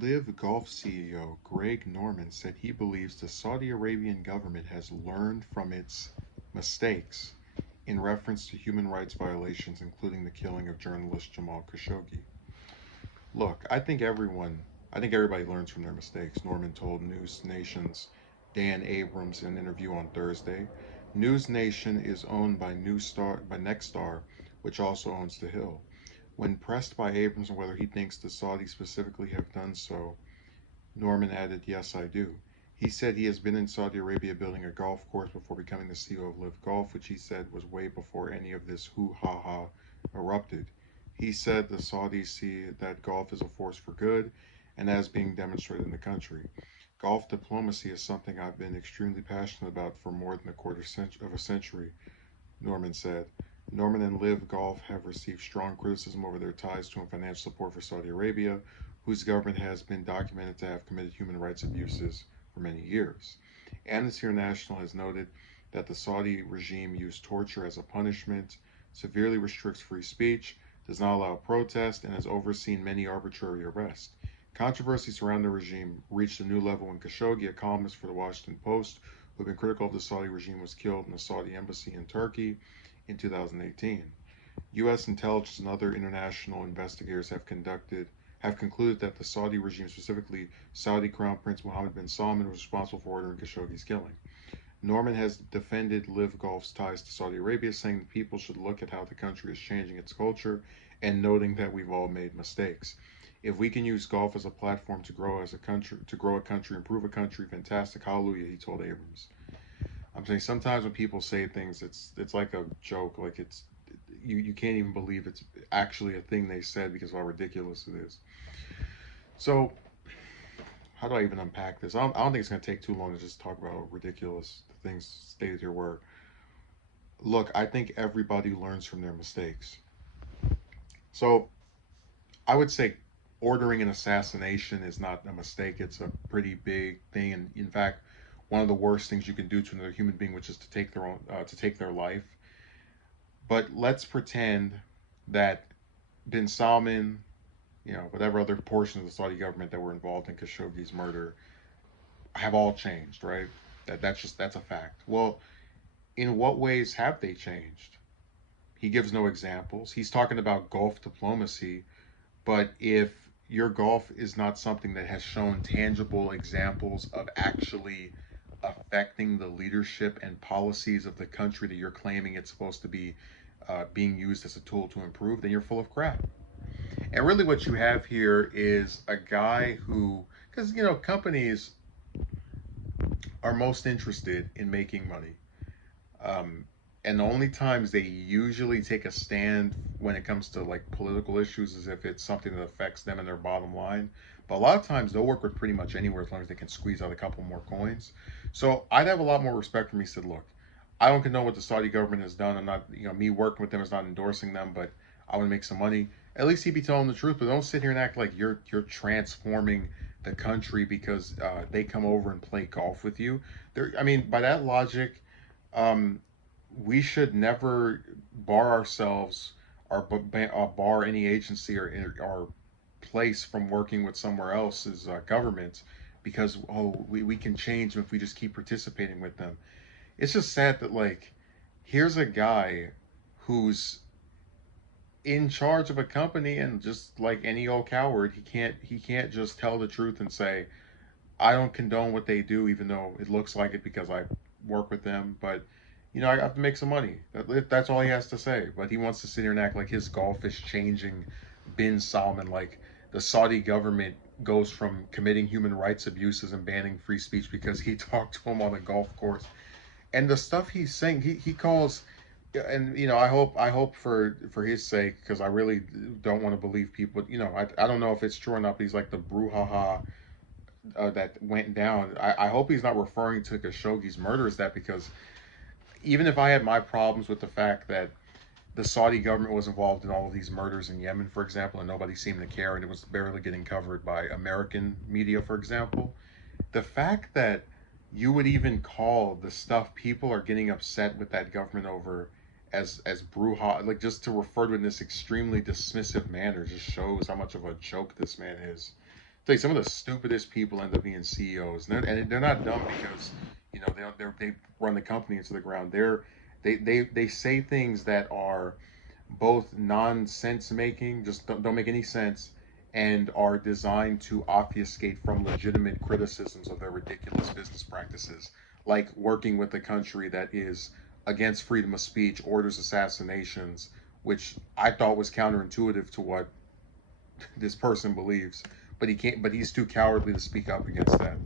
LIV Golf CEO Greg Norman said he believes the Saudi Arabian government has learned from its mistakes in reference to human rights violations, including the killing of journalist Jamal Khashoggi. Look, I think everybody learns from their mistakes, Norman told News Nation's Dan Abrams in an interview on Thursday. News Nation is owned by Nexstar, which also owns The Hill. When pressed by Abrams on whether he thinks the Saudis specifically have done so, Norman added, "Yes, I do." He said he has been in Saudi Arabia building a golf course before becoming the CEO of LIV Golf, which he said was way before any of this hoo-ha-ha erupted. He said the Saudis see that golf is a force for good and as being demonstrated in the country. Golf diplomacy is something I've been extremely passionate about for more than a century, Norman said. Norman and LIV Golf have received strong criticism over their ties to and financial support for Saudi Arabia, whose government has been documented to have committed human rights abuses for many years. Amnesty International has noted that the Saudi regime used torture as a punishment, severely restricts free speech, does not allow protest, and has overseen many arbitrary arrests. Controversy surrounding the regime reached a new level when Khashoggi, a columnist for the Washington Post, who had been critical of the Saudi regime, was killed in the Saudi embassy in Turkey in 2018. U.S. intelligence and other international investigators have concluded that the Saudi regime, specifically Saudi Crown Prince Mohammed bin Salman, was responsible for ordering Khashoggi's killing. Norman has defended LIV Golf's ties to Saudi Arabia, saying that people should look at how the country is changing its culture and noting that we've all made mistakes. If we can use golf as a platform to grow a country, improve a country, fantastic, hallelujah, he told Abrams. I'm saying sometimes when people say things, it's like a joke, like you can't even believe it's actually a thing they said because of how ridiculous it is. So how do I even unpack this? I don't think it's going to take too long to just talk about how ridiculous the things stated here were. Look, I think everybody learns from their mistakes. So I would say ordering an assassination is not a mistake. It's a pretty big thing, and in fact, one of the worst things you can do to another human being, which is to take their life. But let's pretend that bin Salman, whatever other portions of the Saudi government that were involved in Khashoggi's murder have all changed, right? That's a fact. Well, in what ways have they changed? He gives no examples. He's talking about golf diplomacy, but if your golf is not something that has shown tangible examples of actually affecting the leadership and policies of the country that you're claiming it's supposed to be being used as a tool to improve, then you're full of crap. And really, what you have here is a guy who, because companies are most interested in making money. And the only times they usually take a stand when it comes to like political issues is if it's something that affects them and their bottom line. But a lot of times they'll work with pretty much anywhere as long as they can squeeze out a couple more coins. So I'd have a lot more respect for me. Said, look, I don't know what the Saudi government has done. I'm not, me working with them is not endorsing them, but I want to make some money. At least he'd be telling the truth. But don't sit here and act like you're transforming the country because they come over and play golf with you. I mean, by that logic, um, we should never bar ourselves or bar any agency or place from working with somewhere else's government because we can change them if we just keep participating with them. It's just sad that like here's a guy who's in charge of a company and just like any old coward, he can't just tell the truth and say I don't condone what they do, even though it looks like it because I work with them. But I have to make some money. That's all he has to say. But he wants to sit here and act like his golf is changing bin Salman, like the Saudi government goes from committing human rights abuses and banning free speech because he talked to him on a golf course. And the stuff he's saying, he calls, and I hope for his sake, because I really don't want to believe people. I don't know if it's true or not. But he's like the brouhaha that went down. I hope he's not referring to Khashoggi's murder as that, because even if I had my problems with the fact that the Saudi government was involved in all of these murders in Yemen, for example, and nobody seemed to care, and it was barely getting covered by American media, for example, the fact that you would even call the stuff people are getting upset with that government over as brouhaha, like just to refer to it in this extremely dismissive manner, just shows how much of a joke this man is. Tell you, some of the stupidest people end up being CEOs, and they're not dumb because they run the company into the ground. They say things that are both nonsense making, just don't make any sense, and are designed to obfuscate from legitimate criticisms of their ridiculous business practices, like working with a country that is against freedom of speech, orders assassinations, which I thought was counterintuitive to what this person believes, but he's too cowardly to speak up against that.